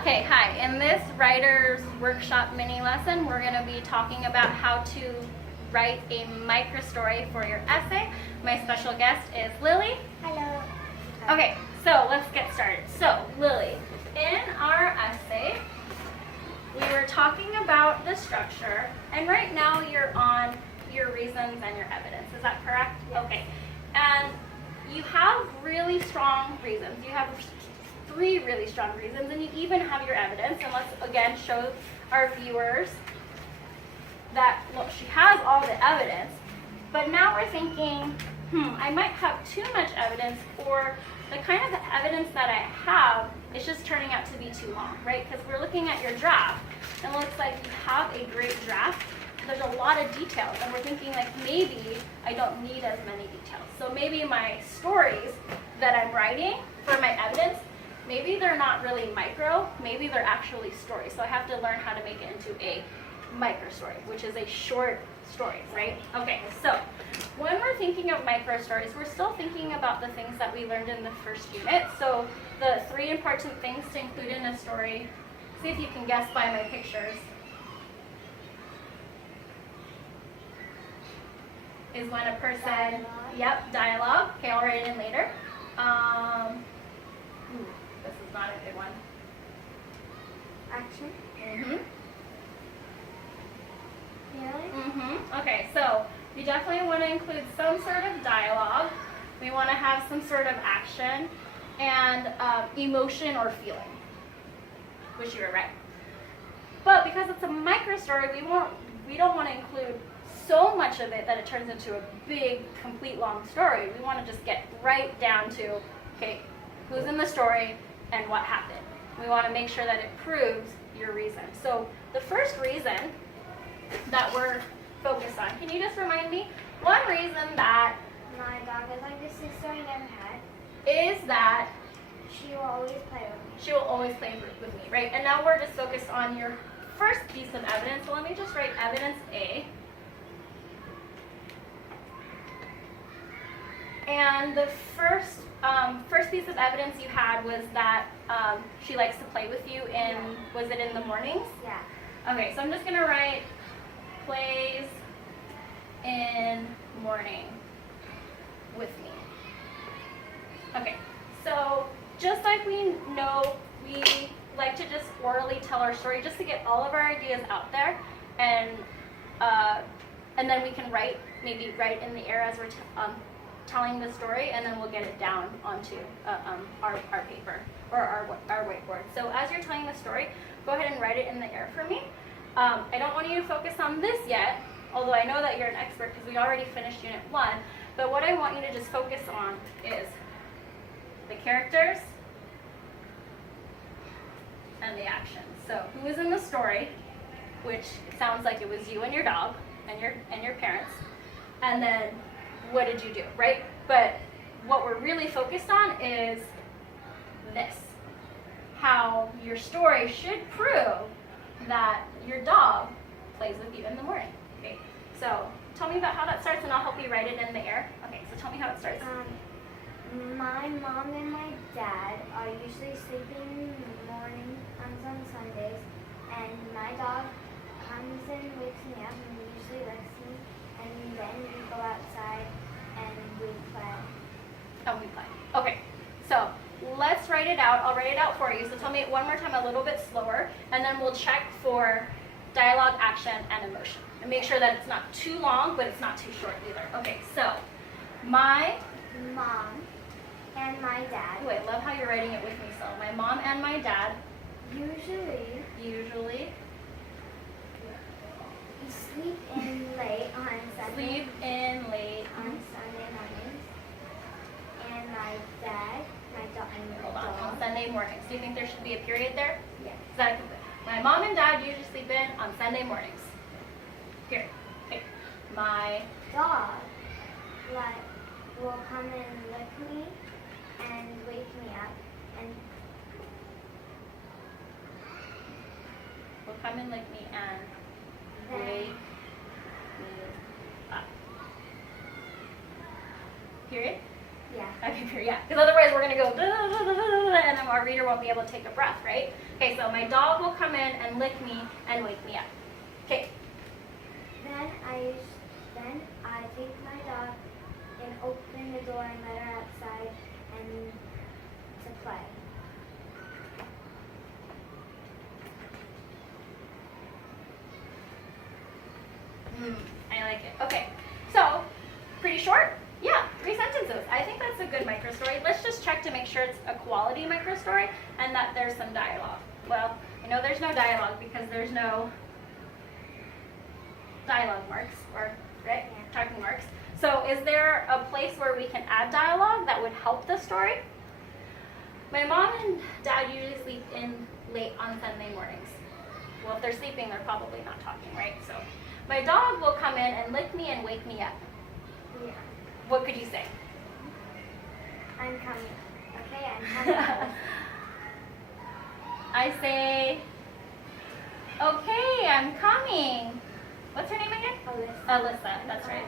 Okay, hi. In this writer's workshop mini lesson, we're going to be talking about how to write a microstory for your essay. My special guest is Lily. Hello. Okay, so let's get started. So, Lily, in our essay, we were talking about the structure, and right now you're on your reasons and your evidence. Is that correct? Yes. Okay. And you have really strong reasons. You have 3 really strong reasons, and you even have your evidence. And let's again show our viewers that, look, she has all the evidence, but now we're thinking, I might have too much evidence, or the kind of evidence that I have is just turning out to be too long, right? Because we're looking at your draft, and it looks like you have a great draft. There's a lot of details, and we're thinking like maybe I don't need as many details. So maybe my stories that I'm writing for my evidence, maybe they're not really micro, maybe they're actually stories. So I have to learn how to make it into a microstory, which is a short story, right? Okay, so when we're thinking of microstories, we're still thinking about the things that we learned in the first unit. So the 3 important things to include in a story, see if you can guess by my pictures, is when a person, dialogue. Okay, I'll write it in later. This is not a good one. Action. Really? Okay, so we definitely want to include some sort of dialogue. We want to have some sort of action and emotion or feeling, which you were right. But because it's a microstory, we don't want to include so much of it that it turns into a big, complete, long story. We want to just get right down to, okay, who's in the story and what happened. We want to make sure that it proves your reason. So the first reason that we're focused on, can you just remind me? One reason that My dog is like a sister I never had. is that She will always play with me. she will always play with me, right? And now we're just focused on your first piece of evidence. So let me just write evidence A. And the first piece of evidence you had was that she likes to play with you in, was it in the mornings? Yeah. Okay, so I'm just going to write plays in morning with me. Okay, so just like we know, we like to just orally tell our story just to get all of our ideas out there, and then we can maybe write in the air as we're telling the story, and then we'll get it down onto our paper or our whiteboard. So as you're telling the story, go ahead and write it in the air for me. I don't want you to focus on this yet, although I know that you're an expert because we already finished Unit 1, but what I want you to just focus on is the characters and the action. So who is in the story, which sounds like it was you and your dog and your parents, and then what did you do, right? But what we're really focused on is this, how your story should prove that your dog plays with you in the morning. Okay, so tell me about how that starts, and I'll help you write it in the air. Okay, so tell me how it starts. My mom and my dad are usually sleeping in the morning on some Sundays, and my dog comes and wakes me up and usually licks me, and then we go outside and we play. Oh, we play. Okay, so let's write it out. I'll write it out for you. So tell me it one more time a little bit slower, and then we'll check for dialogue, action, and emotion. And make sure that it's not too long, but it's not too short either. Okay, so my Mom and my dad I love how you're writing it with me. So my mom and my dad usually sleep in late on Sunday mornings, and my dog Hold on Sunday mornings. Do you think there should be a period there? Yes. Is that my mom and dad usually sleep in on Sunday mornings. Period. Okay. My dog will come and lick me and wake me up, and will come and lick me and then wake me up. Period. Yeah. Okay, period. Yeah, because otherwise we're gonna go and then our reader won't be able to take a breath, right? Okay, so my dog will come in and lick me and wake me up. Okay. Then I take my dog and open the door and let her outside and to play. I like it. Okay, so pretty short. Yeah, 3 sentences. I think that's a good microstory. Let's just check to make sure it's a quality microstory and that there's some dialogue. Well, I know there's no dialogue because there's no dialogue marks or right talking marks. So is there a place where we can add dialogue that would help the story? My mom and dad usually sleep in late on Sunday mornings. Well, if they're sleeping, they're probably not talking, right? So my dog will come in and lick me and wake me up. Yeah. What could you say? I'm coming. Okay, I'm coming. I say, okay, I'm coming. What's her name again? Alyssa, that's right.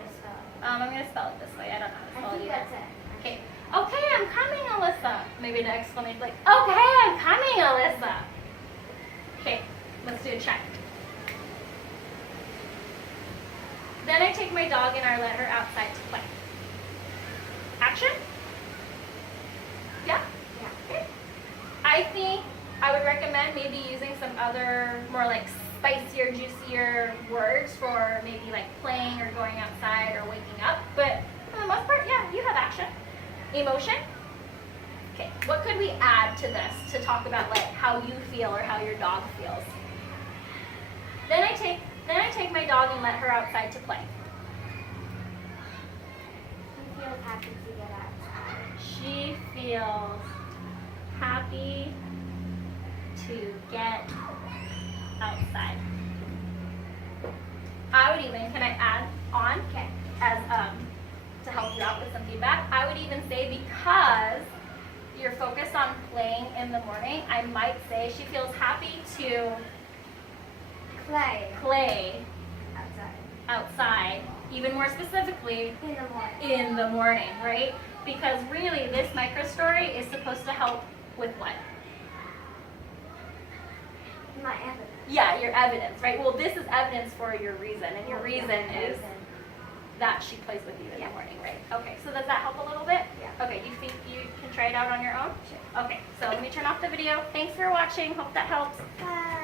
I'm going to spell it this way. I don't know how to spell I it think either. that's it. Okay. Okay, I'm coming, Alyssa. Maybe an exclamation like, okay, I'm coming, Alyssa. Okay, let's do a check. Then I take my dog and I let her outside to play. Action? Yeah? Yeah. Okay. I think I would recommend maybe using some other more like spicier, juicier words for maybe like playing or going outside or waking up. But for the most part, yeah, you have action. Emotion? Okay, what could we add to this to talk about like how you feel or how your dog feels? Then I take my dog and let her outside to play. She feels happy to get outside. She feels happy to get outside. I would even, can I add on? Okay. As to help you out with some feedback, I would even say because you're focused on playing in the morning, I might say she feels happy to play outside, even more specifically In the morning. right? Because really this microstory is supposed to help with what? My evidence. Yeah, your evidence, right? Well, this is evidence for your reason, and your reason is that she plays with you in the morning, right? Okay, so does that help a little bit? Yeah. Okay, do you think you can try it out on your own? Sure. Okay, so let me turn off the video. Thanks for watching. Hope that helps. Bye.